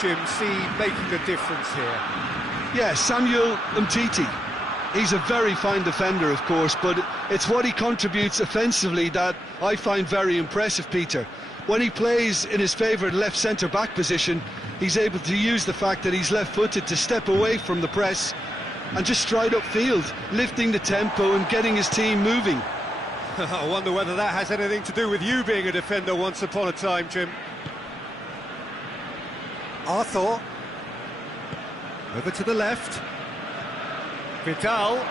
Jim, see making a difference here? Yeah, Samuel Umtiti. He's a very fine defender, of course, but it's what he contributes offensively that I find very impressive, Peter. When he plays in his favourite left centre-back position, he's able to use the fact that he's left-footed to step away from the press and just stride upfield, lifting the tempo and getting his team moving. I wonder whether that has anything to do with you being a defender once upon a time, Jim. Arthur. Over to the left. Vidal.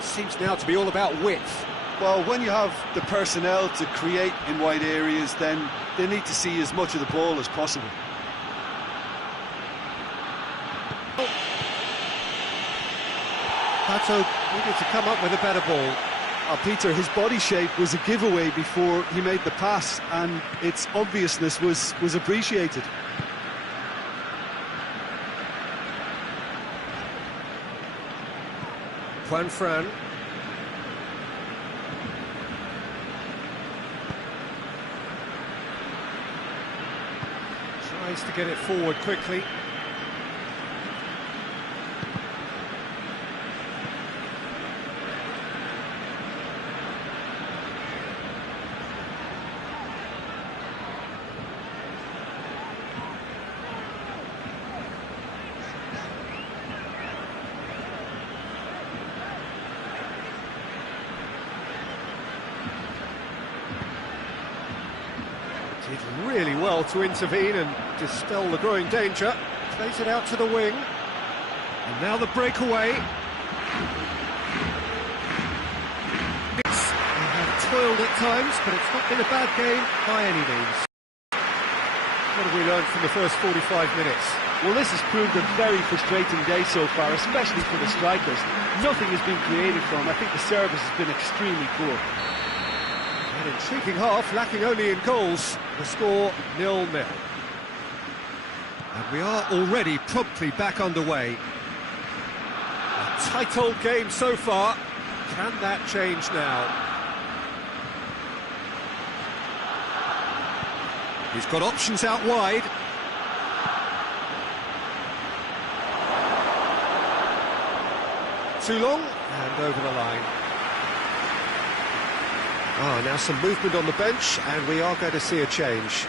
Seems now to be all about width. Well, when you have the personnel to create in wide areas, then they need to see as much of the ball as possible. Pato needed to come up with a better ball. Peter, his body shape was a giveaway before he made the pass, and its obviousness was appreciated. Juan Fran. Tries to get it forward quickly. Did really well to intervene and dispel the growing danger. Plays it out to the wing. And now the breakaway. They have toiled at times, but it's not been a bad game by any means. What have we learned from the first 45 minutes? Well, this has proved a very frustrating day so far, especially for the strikers. Nothing has been created for them. I think the service has been extremely poor. An intriguing half, lacking only in goals. The score 0-0. And we are already promptly back underway. A tight old game so far. Can that change now? He's got options out wide. Too long, and over the line. Now some movement on the bench, and we are going to see a change.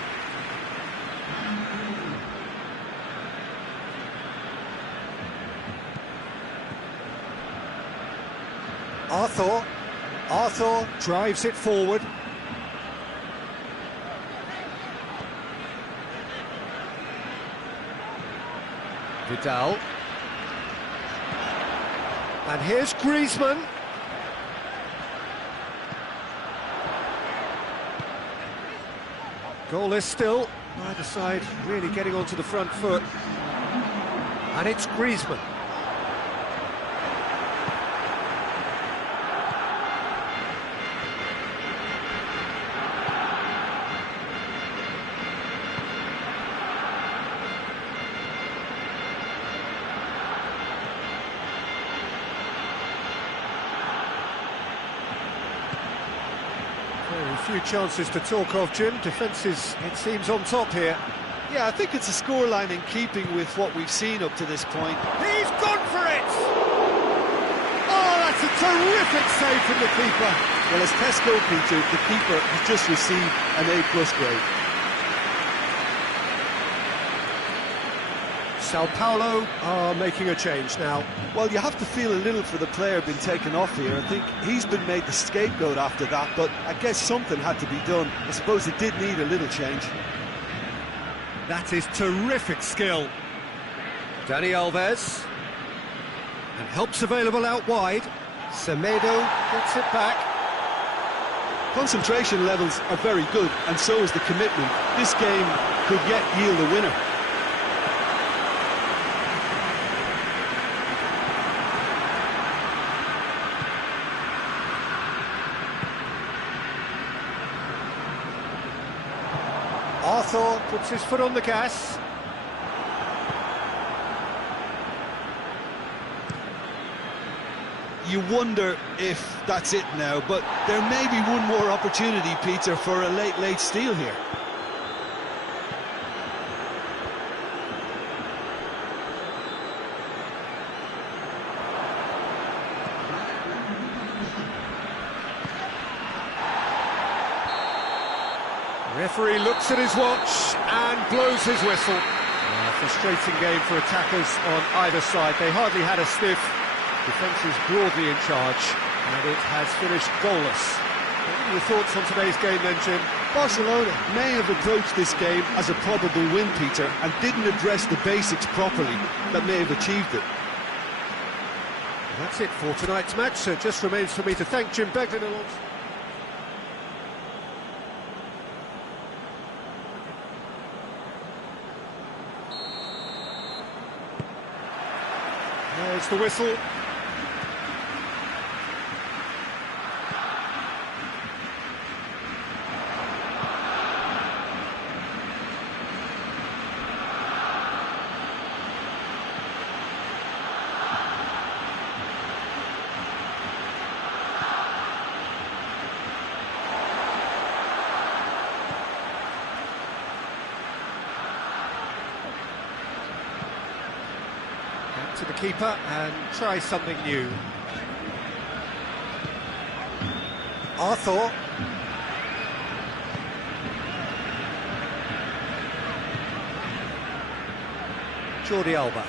Arthur drives it forward. Vidal. And here's Griezmann. Goalless still, either side really getting onto the front foot. And it's Griezmann. Very few chances to talk of, Jim. Defence is, it seems, on top here. Yeah, I think it's a scoreline in keeping with what we've seen up to this point. He's gone for it! Oh, that's a terrific save from the keeper. Well, as tests go, Peter, the keeper has just received an A+ grade. Sao Paulo are making a change now. Well, you have to feel a little for the player being taken off here. I think he's been made the scapegoat after that, but I guess something had to be done. I suppose it did need a little change. That is terrific skill. Dani Alves. And help's available out wide. Semedo gets it back. Concentration levels are very good, and so is the commitment. This game could yet yield a winner. Arthur puts his foot on the gas. you wonder if that's it now, but there may be one more opportunity, Peter, for a late steal here. Referee looks at his watch and blows his whistle. Frustrating game for attackers on either side. They hardly had a sniff. Defence is broadly in charge, and it has finished goalless. What are your thoughts on today's game then, Jim? Barcelona may have approached this game as a probable win, Peter, and didn't address the basics properly that may have achieved it. That's it for tonight's match, so it just remains for me to thank Jim Beglin alongside. There's the whistle. To the keeper and try something new. Arthur. Jordi Alba.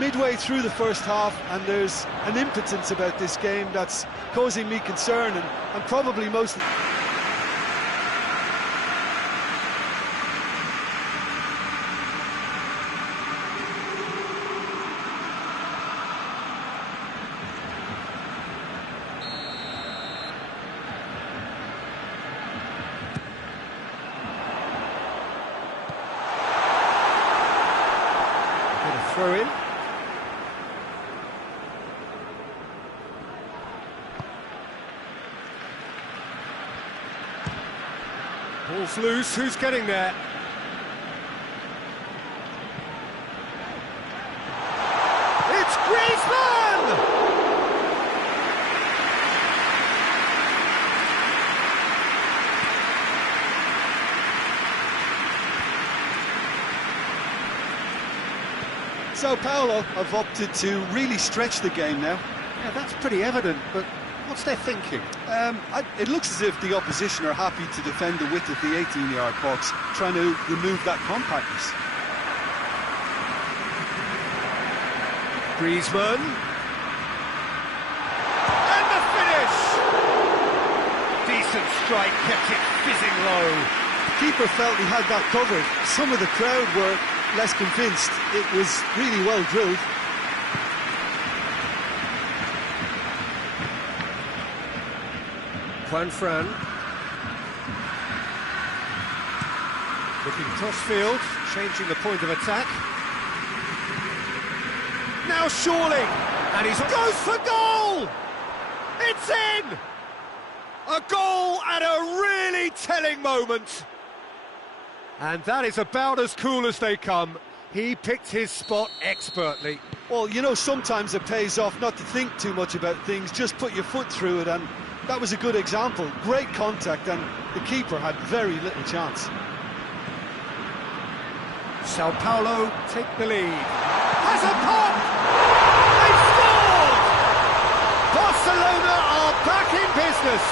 Midway through the first half, and there's an impotence about this game that's causing me concern, and probably most... Throw in. Ball's loose, who's getting there? It's Griezmann! Sao Paulo have opted to really stretch the game now. Yeah, that's pretty evident, but what's their thinking? It looks as if the opposition are happy to defend the width of the 18-yard box, trying to remove that compactness. Griezmann. And the finish! Decent strike, kept it fizzing low. The keeper felt he had that covered. Some of the crowd were less convinced. It was really well drilled. Juan Fran. Looking cross field, changing the point of attack. Now Shawley, and he goes for goal! It's in! A goal at a really telling moment. And that is about as cool as they come. He picked his spot expertly. Well, you know, sometimes it pays off not to think too much about things, just put your foot through it, and that was a good example. Great contact, and the keeper had very little chance. Sao Paulo take the lead. Has a pop! They scored! Barcelona are back in business.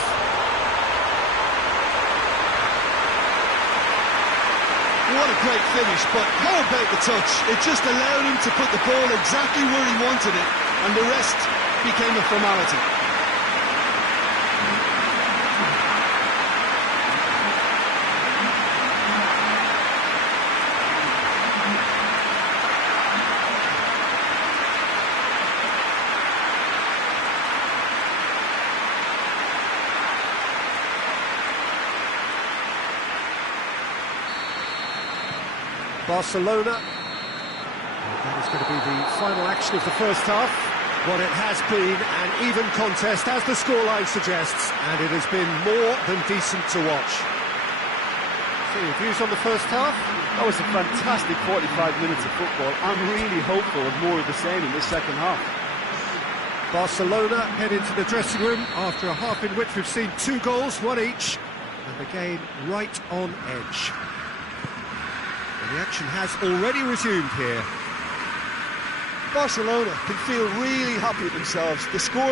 What a great finish, but how about the touch? It just allowed him to put the ball exactly where he wanted it, and the rest became a formality. Barcelona. That is going to be the final action of the first half. What it has been an even contest, as the scoreline suggests, and it has been more than decent to watch. So your views on the first half? That was a fantastic 45 minutes of football. I'm really hopeful of more of the same in this second half. Barcelona head into the dressing room after a half in which we've seen 2 goals, 1 each, and the game right on edge. And the action has already resumed here. Barcelona can feel really happy with themselves. The score